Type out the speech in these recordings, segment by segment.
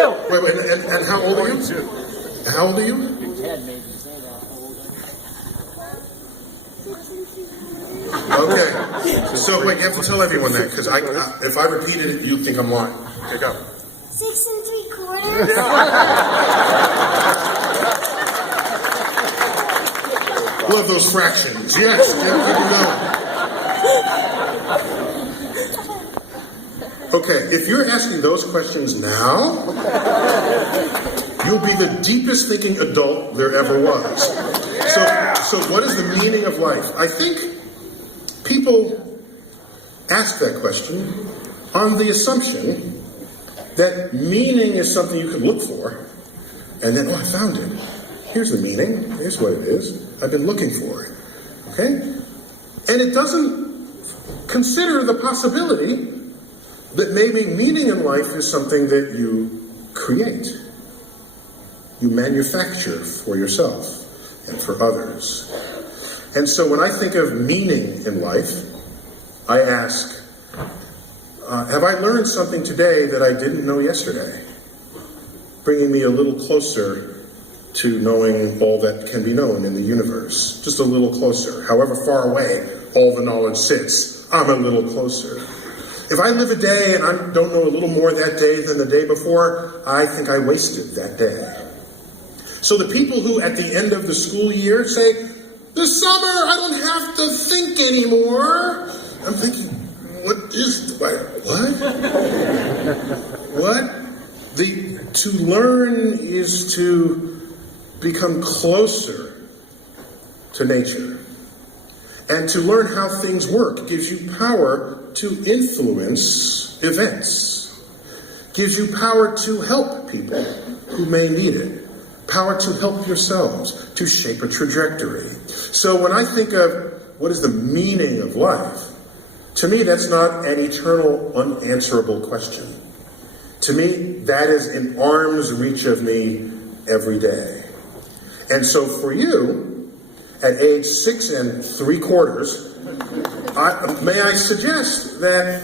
Wait, and how old are you? How old are you? Okay. So wait, you have to tell everyone that, because if I repeated it, you think I'm lying. Okay, go. 6 3/4. Love those fractions. Yes. Okay, if you're asking those questions now, you'll be the deepest thinking adult there ever was. So what is the meaning of life? I think people ask that question on the assumption that meaning is something you can look for, and then, I found it. Here's the meaning. Here's what it is. I've been looking for it. Okay? And it doesn't consider the possibility that maybe meaning in life is something that you create. You manufacture for yourself and for others. And so when I think of meaning in life, I ask, have I learned something today that I didn't know yesterday? Bringing me a little closer to knowing all that can be known in the universe. Just a little closer. However far away all the knowledge sits, I'm a little closer. If I live a day and I don't know a little more that day than the day before, I think I wasted that day. So the people who at the end of the school year say, this summer I don't have to think anymore, I'm thinking, what? To learn is to become closer to nature. And to learn how things work gives you power to influence events. Gives you power to help people who may need it. Power to help yourselves, to shape a trajectory. So when I think of what is the meaning of life, to me that's not an eternal, unanswerable question. To me, that is in arm's reach of me every day. And so for you, at age 6 3/4, may I suggest that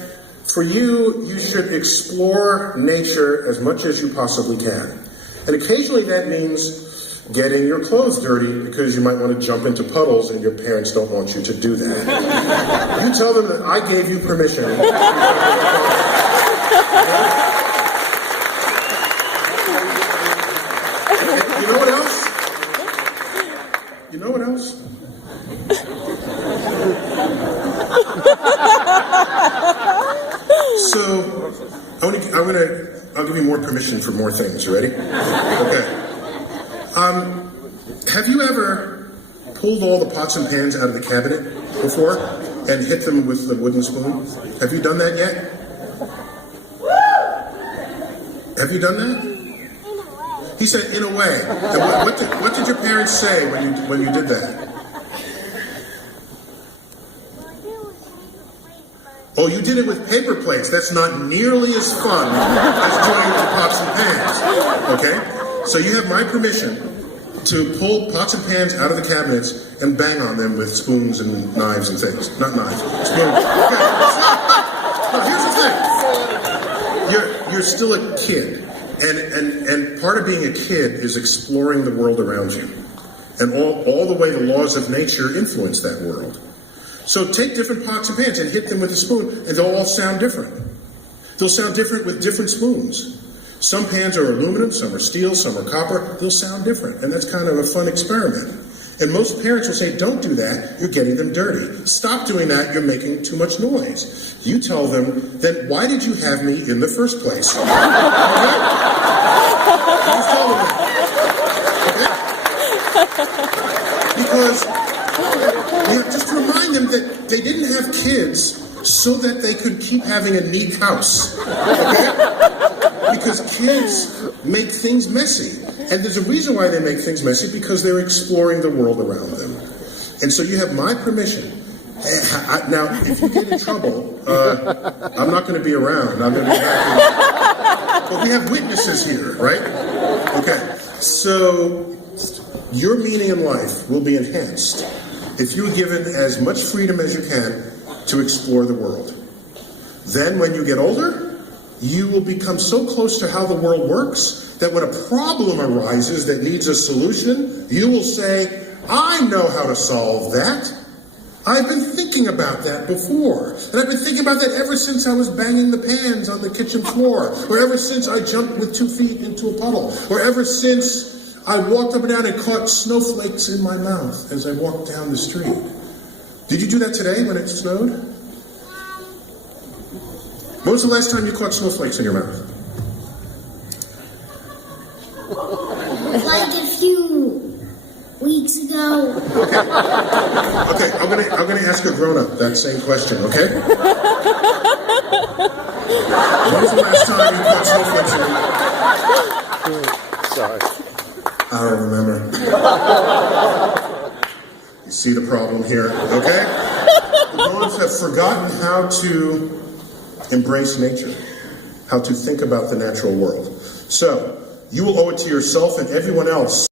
for you, you should explore nature as much as you possibly can. And occasionally that means getting your clothes dirty because you might want to jump into puddles and your parents don't want you to do that. You tell them that I gave you permission. You know what else? You know what else? So, I'll give you more permission for more things. You ready? Okay. Have you ever pulled all the pots and pans out of the cabinet before and hit them with the wooden spoon? Have you done that yet? Have you done that? He said, in a way. And what did your parents say when you did that? Oh, you did it with paper plates. That's not nearly as fun as doing it with pots and pans. Okay? So you have my permission to pull pots and pans out of the cabinets and bang on them with spoons and knives and things. Not knives, spoons. Okay. Now, here's the thing. You're still a kid. And part of being a kid is exploring the world around you. And all the way the laws of nature influence that world. So take different pots and pans and hit them with a spoon, and they'll all sound different. They'll sound different with different spoons. Some pans are aluminum, some are steel, some are copper. They'll sound different, and that's kind of a fun experiment. And most parents will say, don't do that, you're getting them dirty. Stop doing that, you're making too much noise. You tell them, then why did you have me in the first place? Okay? You tell them that. Okay? Because just remind them that they didn't have kids so that they could keep having a neat house. Okay? Because kids make things messy. And there's a reason why they make things messy, because they're exploring the world around them. And so you have my permission. Now, if you get in trouble, I'm not going to be around. I'm going to be back. But we have witnesses here, right? Okay. So your meaning in life will be enhanced if you're given as much freedom as you can to explore the world. Then when you get older, you will become so close to how the world works that when a problem arises that needs a solution, you will say, I know how to solve that. I've been thinking about that before. And I've been thinking about that ever since I was banging the pans on the kitchen floor, or ever since I jumped with 2 feet into a puddle, or ever since I walked up and down and caught snowflakes in my mouth as I walked down the street. Did you do that today when it snowed? When was the last time you caught snowflakes in your mouth? Like a few weeks ago. Okay, I'm gonna ask a grown-up that same question, okay? When was the last time you caught snowflakes in your mouth? Sorry. I don't remember. You see the problem here, okay? The grown-ups have forgotten how to embrace nature, how to think about the natural world. So, you will owe it to yourself and everyone else